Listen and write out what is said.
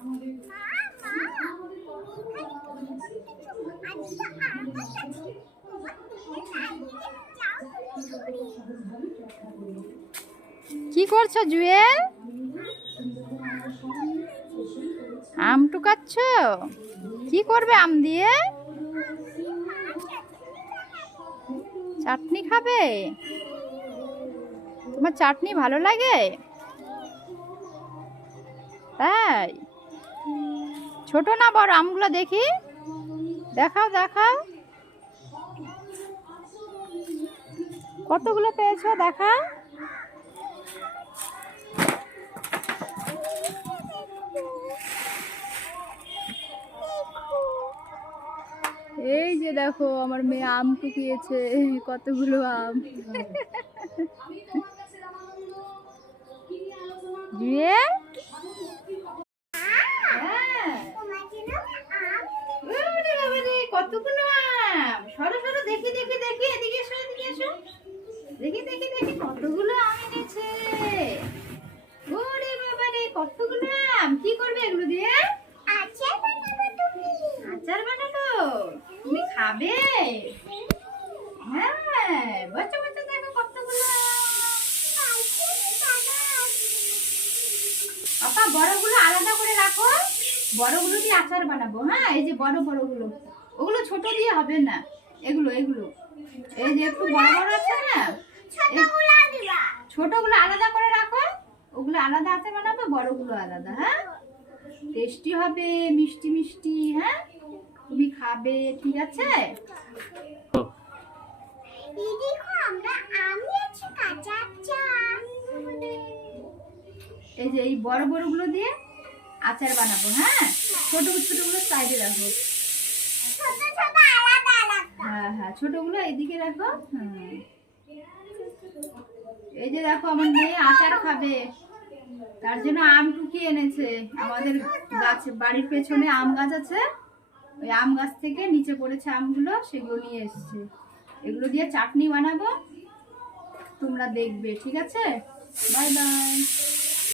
কি করছো জুয়েল? আম টুকাচ্ছ? কি করবে আম দিয়ে? চাটনি খাবে? তোমার চাটনি ভালো লাগে? তাই? ছোট না বড় আমগুলো দেখি, দেখাও দেখাও, কতগুলো পেয়েছো দেখাও। এই যে দেখো আমার মেয়ে আম টুকিয়েছে, কতগুলো আম। জুয়েল, কতগুলো আম! সরো সরো, দেখি দেখি দেখি, এদিকে এসো এদিকে এসো, দেখি দেখি দেখি কতগুলো আম এনেছে। ওরে বাবা রে, কতগুলো আম! কি করবে এগুলো দিয়ে? আচার বানাবো। আচার বানাবো? তুমি খাবে? হ্যাঁ, বাচ্চা বাচ্চা দেখো কতগুলো আম। পাপা বড়গুলো আলাদা করে রাখো, বড়গুলো দিয়ে আচার বানাবো। হ্যাঁ, এই যে বড় বড়গুলো, ওগুলো ছোট দিয়ে হবে না। এগুলো এগুলো এই যে একটু বড় বড় আছে না, ছোটগুলো আলাদা করে রাখো, ওগুলো আলাদা আচার বানাবো, বড়গুলো আলাদা। হ্যাঁ, টেস্টি হবে, মিষ্টি মিষ্টি। হ্যাঁ, তুমি খাবে, ঠিক আছে? এই যে এই বড় বড়গুলো দিয়ে আচার বানাবো। হ্যাঁ, ছোট ছোটগুলো সাইডে রাখো। হ্যাঁ হ্যাঁ, ছোটগুলো এইদিকে রাখো। এই যে দেখো আমার মেয়ে আচার খাবে, তার জন্য আম টুকিয়ে এনেছে। আমাদের গাছ, বাড়ির পেছনে আম গাছ আছে, ওই আম গাছ থেকে নিচে পড়েছে আমগুলো, সেগুলো নিয়ে এসছে। এগুলো দিয়ে চাটনি বানাবো, তোমরা দেখবে, ঠিক আছে? Bye bye.